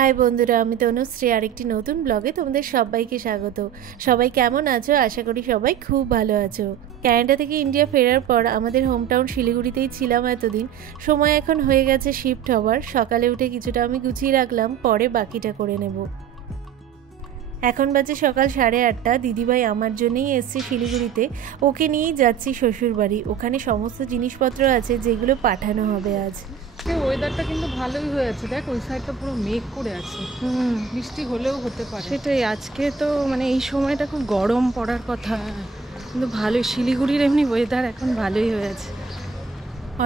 High বন্ধুরা, আমি তনুশ্রী আরেকটি নতুন ব্লগে তোমাদের সবাইকে স্বাগত। সবাই কেমন আছো? আশা করি সবাই খুব ভালো আছো। ক্যানাডা থেকে ইন্ডিয়া ফেরার পর আমাদের হোম টাউন শিলিগুড়িতেই ছিলাম এতদিন। সময় এখন হয়ে গেছে শিফট হওয়ার। সকালে উঠে কিছুটা আমি গুছিয়ে রাখলাম, পরে বাকিটা করে নেব। এখন বাজে সকাল 8:30। দিদিভাই আমার জন্যই এসছে শিলিগুড়িতে। ওকে নিয়েই যাচ্ছি শ্বশুরবাড়ি। ওখানে সমস্ত জিনিসপত্র আছে যেগুলো পাঠানো হবে আজ। ওয়েদারটা কিন্তু ভালোই হয়েছে, দেখ ওই সাইডটা পুরো মেঘ করে আছে। বৃষ্টি হলেও হতে পারে। সেটাই, আজকে তো মানে এই সময়টা খুব গরম পড়ার কথা, কিন্তু ভালোই শিলিগুড়ির এমনি ওয়েদার এখন ভালোই হয়েছে।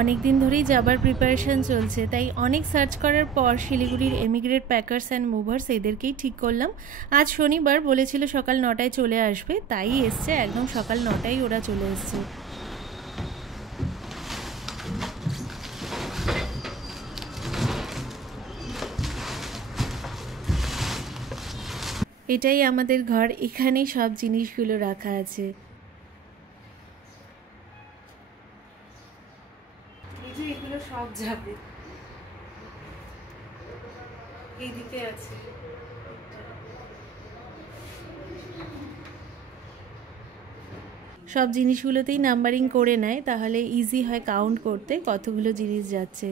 অনেক দিন ধরেই যাবার প্রিপারেশন চলছে, তাই অনেক সার্চ করার পর শিলিগুড়ির এমিগ্রেট প্যাকার্স অ্যান্ড মুভার্স এদেরকেই ঠিক করলাম। আজ শনিবার, বলেছিল সকাল 9টায় চলে আসবে, তাই এসছে। একদম সকাল 9টায় ওরা চলে এসছে। এটাই আমাদের ঘর, এখানেই সব জিনিসগুলো রাখা আছে। এগুলো সব যাবে, এইদিকে আছে। সব জিনিসগুলোতেই নাম্বারিং করে নেয়, তাহলে ইজি হয় কাউন্ট করতে কতগুলো জিনিস যাচ্ছে।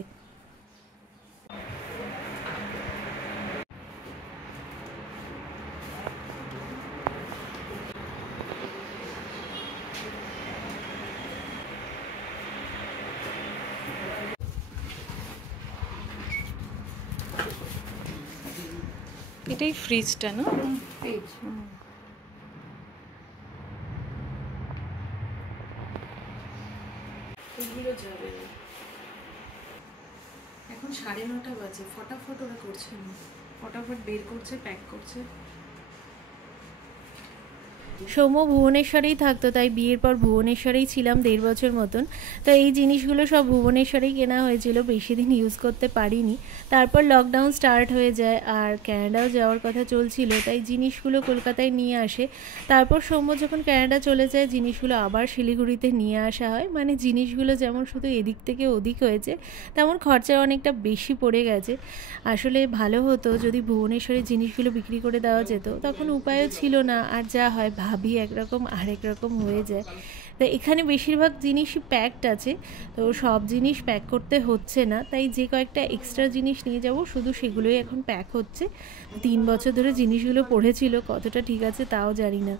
এটাই ফ্রিজটা না? ফ্রিজ। এগুলো যাবে না। এখন 9:30 বাজে, ফটাফট ওরা করছে না, ফটাফট বের করছে, প্যাক করছে। সৌম্য ভুবনেশ্বরেই থাকতো, তাই বিয়ের পর ভুবনেশ্বরেই ছিলাম 1.5 বছর মতন। তো এই জিনিসগুলো সব ভুবনেশ্বরেই কেনা হয়েছিল, বেশি দিন ইউজ করতে পারিনি। তারপর লকডাউন স্টার্ট হয়ে যায়, আর ক্যানাডাও যাওয়ার কথা চলছিল, তাই জিনিসগুলো কলকাতায় নিয়ে আসে। তারপর সৌম্য যখন ক্যানাডা চলে যায়, জিনিসগুলো আবার শিলিগুড়িতে নিয়ে আসা হয়। মানে জিনিসগুলো যেমন শুধু এদিক থেকে ওদিক হয়েছে, তেমন খরচা অনেকটা বেশি পড়ে গেছে। আসলে ভালো হতো যদি ভুবনেশ্বরে জিনিসগুলো বিক্রি করে দেওয়া যেত, তখন উপায়ও ছিল না। আর যা হয় ভাবি একরকম আরেক রকম হয়ে যায়। তো এখানে বেশিরভাগ জিনিসই প্যাকড আছে, তো সব জিনিস প্যাক করতে হচ্ছে না, তাই যে কয়েকটা এক্সট্রা জিনিস নিয়ে যাব শুধু সেগুলোই এখন প্যাক হচ্ছে। 3 বছর ধরে জিনিসগুলো পড়েছিল, কতটা ঠিক আছে তাও জানি না।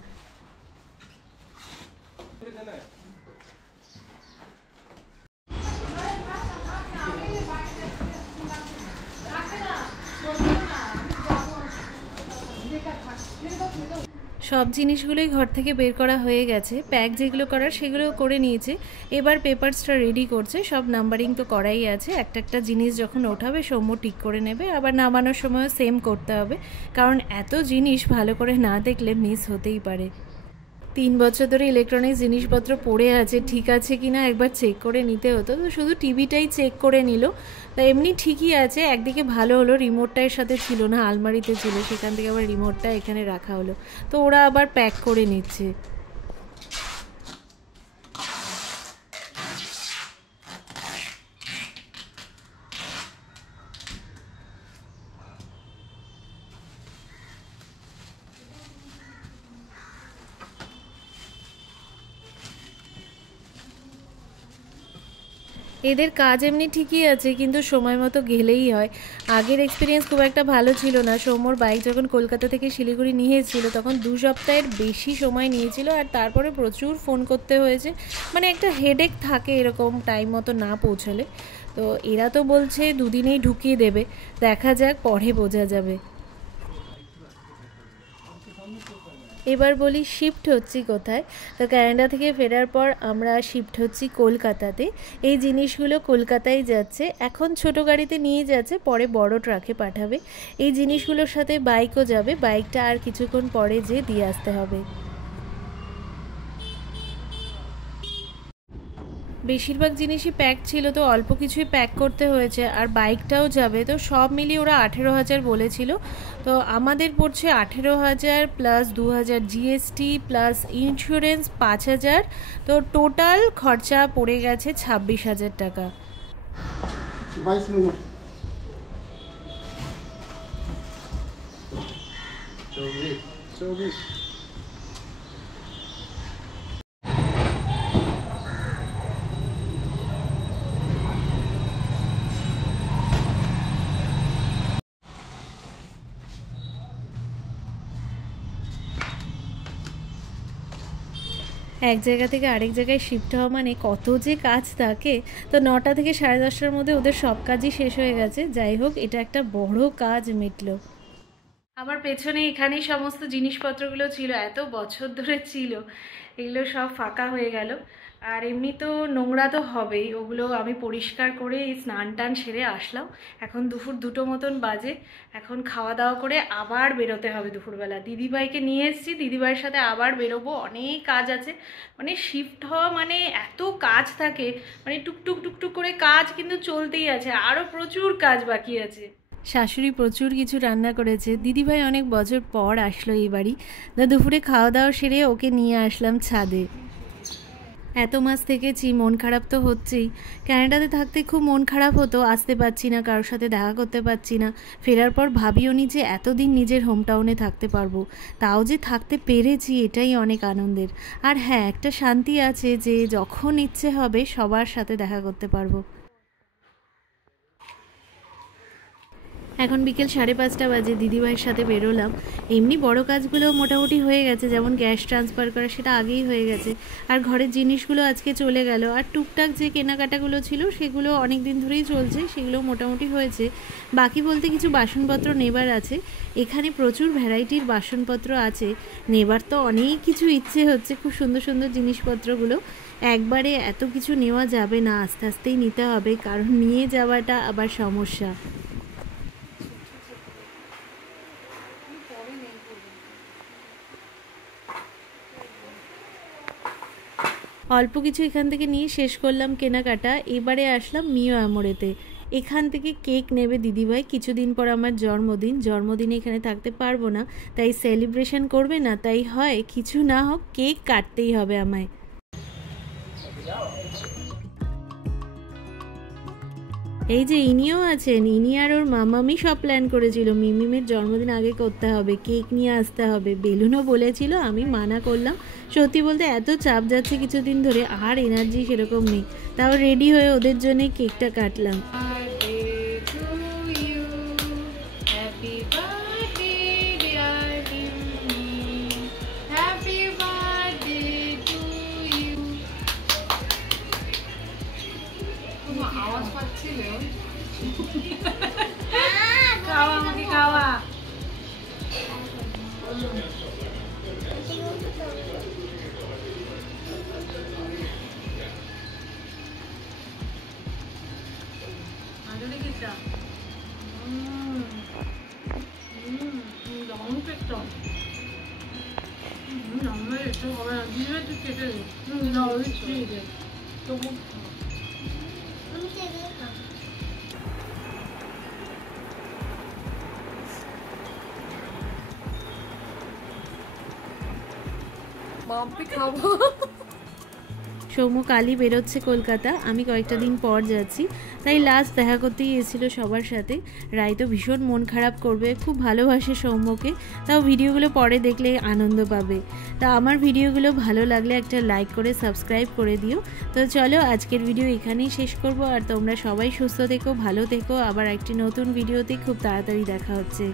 সব জিনিসগুলোই ঘর থেকে বের করা হয়ে গেছে, প্যাক যেগুলো করার সেগুলো করে নিয়েছে। এবার পেপারসটা রেডি করছে, সব নাম্বারিং তো করাই আছে। একটা একটা জিনিস যখন ওঠাবে সৌম্য ঠিক করে নেবে, আবার নামানোর সময়ও সেম করতে হবে, কারণ এত জিনিস ভালো করে না দেখলে মিস হতেই পারে। 3 বছর ধরে ইলেকট্রনিক্স জিনিসপত্র পড়ে আছে, ঠিক আছে কিনা একবার চেক করে নিতে হতো, তো শুধু টিভিটাই চেক করে নিল। তা এমনি ঠিকই আছে। একদিকে ভালো হলো রিমোটটা এর সাথে ছিল না, আলমারিতে ছিল, সেখান থেকে আবার রিমোটটা এখানে রাখা হলো। তো ওরা আবার প্যাক করে নিচ্ছে। এদের কাজ এমনি ঠিকই আছে, কিন্তু সময় মতো গেলেই হয়। আগের এক্সপিরিয়েন্স খুব একটা ভালো ছিল না। সৌম্যর বাইক যখন কলকাতা থেকে শিলিগুড়ি নিয়ে এসেছিলো, তখন 2 সপ্তাহের বেশি সময় নিয়েছিল, আর তারপরে প্রচুর ফোন করতে হয়েছে। মানে একটা হেডেক থাকে এরকম টাইম মতো না পৌঁছালে। তো এরা তো বলছে 2 দিনেই ঢুকিয়ে দেবে, দেখা যাক, পরে বোঝা যাবে। এবার বলি শিফট হচ্ছি কোথায়। তো ক্যানাডা থেকে ফেরার পর আমরা শিফট হচ্ছি কলকাতাতে। এই জিনিসগুলো কলকাতায় যাচ্ছে, এখন ছোট গাড়িতে নিয়ে যাচ্ছে, পরে বড় ট্রাকে পাঠাবে। এই জিনিসগুলোর সাথে বাইকও যাবে, বাইকটা আর কিছুক্ষণ পরে যেয়ে দিয়ে আসতে হবে। বেশিরভাগ জিনিসই প্যাক ছিল, তো অল্প কিছুই প্যাক করতে হয়েছে, আর বাইকটাও যাবে। তো সব মিলিয়ে ওরা 18,000 বলেছিল। তো আমাদের পড়ছে 18,000 প্লাস 2,000 জিএসটি প্লাস ইন্স্যুরেন্স 5,000। তো টোটাল খরচা পড়ে গেছে 26,000 টাকা। 22 মিনিট। 24। এক জায়গা থেকে আরেক জায়গায় শিফট হওয়া মানে কত যে কাজ থাকে। তো 9টা থেকে 10:30টার মধ্যে ওদের সব কাজই শেষ হয়ে গেছে। যাই হোক, এটা একটা বড় কাজ মিটলো। আমার পেছনে এখানেই সমস্ত জিনিসপত্রগুলো ছিল, এত বছর ধরে ছিল, এগুলো সব ফাঁকা হয়ে গেল। আর এমনি তো নোংরা তো হবেই, ওগুলো আমি পরিষ্কার করে স্নান টান সেরে আসলাম। এখন দুপুর 2টো মতন বাজে। এখন খাওয়া দাওয়া করে আবার বেরোতে হবে দুপুরবেলা। দিদিভাইকে নিয়ে এসেছি, দিদিভাইয়ের সাথে আবার বেরোবো, অনেক কাজ আছে। মানে শিফট হওয়া মানে এত কাজ থাকে, মানে টুকটুক টুকটুক করে কাজ কিন্তু চলতেই আছে, আরও প্রচুর কাজ বাকি আছে। শাশুড়ি প্রচুর কিছু রান্না করেছে। দিদিভাই অনেক বছর পর আসলো এই বাড়ি। দুপুরে খাওয়া দাওয়া সেরে ওকে নিয়ে আসলাম ছাদে। এত মাস থেকেছি, মন খারাপ তো হচ্ছেই। ক্যানাডাতে থাকতে খুব মন খারাপ হতো, আসতে পারছি না, কারোর সাথে দেখা করতে পারছি না। ফেরার পর ভাবিও নি যে এতদিন নিজের হোম টাউনে থাকতে পারবো। তাও যে থাকতে পেরেছি, এটাই অনেক আনন্দের। আর হ্যাঁ, একটা শান্তি আছে যে যখন ইচ্ছে হবে সবার সাথে দেখা করতে পারবো। এখন বিকেল 5:30 বাজে, দিদিভাইয়ের সাথে বেরোলাম। এমনি বড় কাজগুলো মোটামুটি হয়ে গেছে, যেমন গ্যাস ট্রান্সফার করা, সেটা আগেই হয়ে গেছে। আর ঘরের জিনিসগুলো আজকে চলে গেল। আর টুকটাক যে কেনাকাটাগুলো ছিল সেগুলো অনেক দিন ধরেই চলছে, সেগুলো মোটামুটি হয়েছে। বাকি বলতে কিছু বাসনপত্র নেবার আছে। এখানে প্রচুর ভ্যারাইটির বাসনপত্র আছে, নেবার তো অনেক কিছু ইচ্ছে হচ্ছে। খুব সুন্দর সুন্দর জিনিসপত্রগুলো একবারে এত কিছু নেওয়া যাবে না, আস্তে আস্তেই নিতে হবে, কারণ নিয়ে যাওয়াটা আবার সমস্যা। অল্প কিছু এখান থেকে নিয়ে শেষ করলাম কেনাকাটা। এবারে আসলাম মিও আমোরেতে। এখান থেকে কেক নেবে দিদিভাই। কিছুদিন পর আমার জন্মদিনে এখানে থাকতে পারবো না, তাই সেলিব্রেশন করবে না, তাই হয় কিছু না হোক কেক কাটতেই হবে আমায়। এই যে ইনিও আছেন, ইনি আর ওর মামামি সব প্ল্যান করেছিল মিমিমের জন্মদিন আগে করতে হবে, কেক নিয়ে আসতে হবে। বেলুনও বলেছিল, আমি মানা করলাম। সত্যি বলতে এত চাপ যাচ্ছে কিছুদিন ধরে, আর এনার্জি সেরকম নেই। তাও রেডি হয়ে ওদের জন্য কেকটা কাটলাম। আওয়াজ পাচ্ছিল, খাওয়া আমাকে খাওয়া। আজকে কিটা দারুণ পেটটা। আমরা একটু হবে না, দিয়ে একটু কেটে দিই। না ওই ঠিক আছে তবু খাবো। সৌম্য কালই বেরোচ্ছে কলকাতা, আমি কয়েকটা দিন পর যাচ্ছি, তাই লাস্ট দেখা করতেই এসেছিলো সবার সাথে। রাই তো ভীষণ মন খারাপ করবে, খুব ভালোবাসে সৌম্যকে, তাও ভিডিওগুলো পরে দেখলে আনন্দ পাবে। তা আমার ভিডিওগুলো ভালো লাগলে একটা লাইক করে সাবস্ক্রাইব করে দিও। তো চলো, আজকের ভিডিও এখানেই শেষ করব। আর তোমরা সবাই সুস্থ থেকো, ভালো থেকো। আবার একটি নতুন ভিডিওতে খুব তাড়াতাড়ি দেখা হচ্ছে।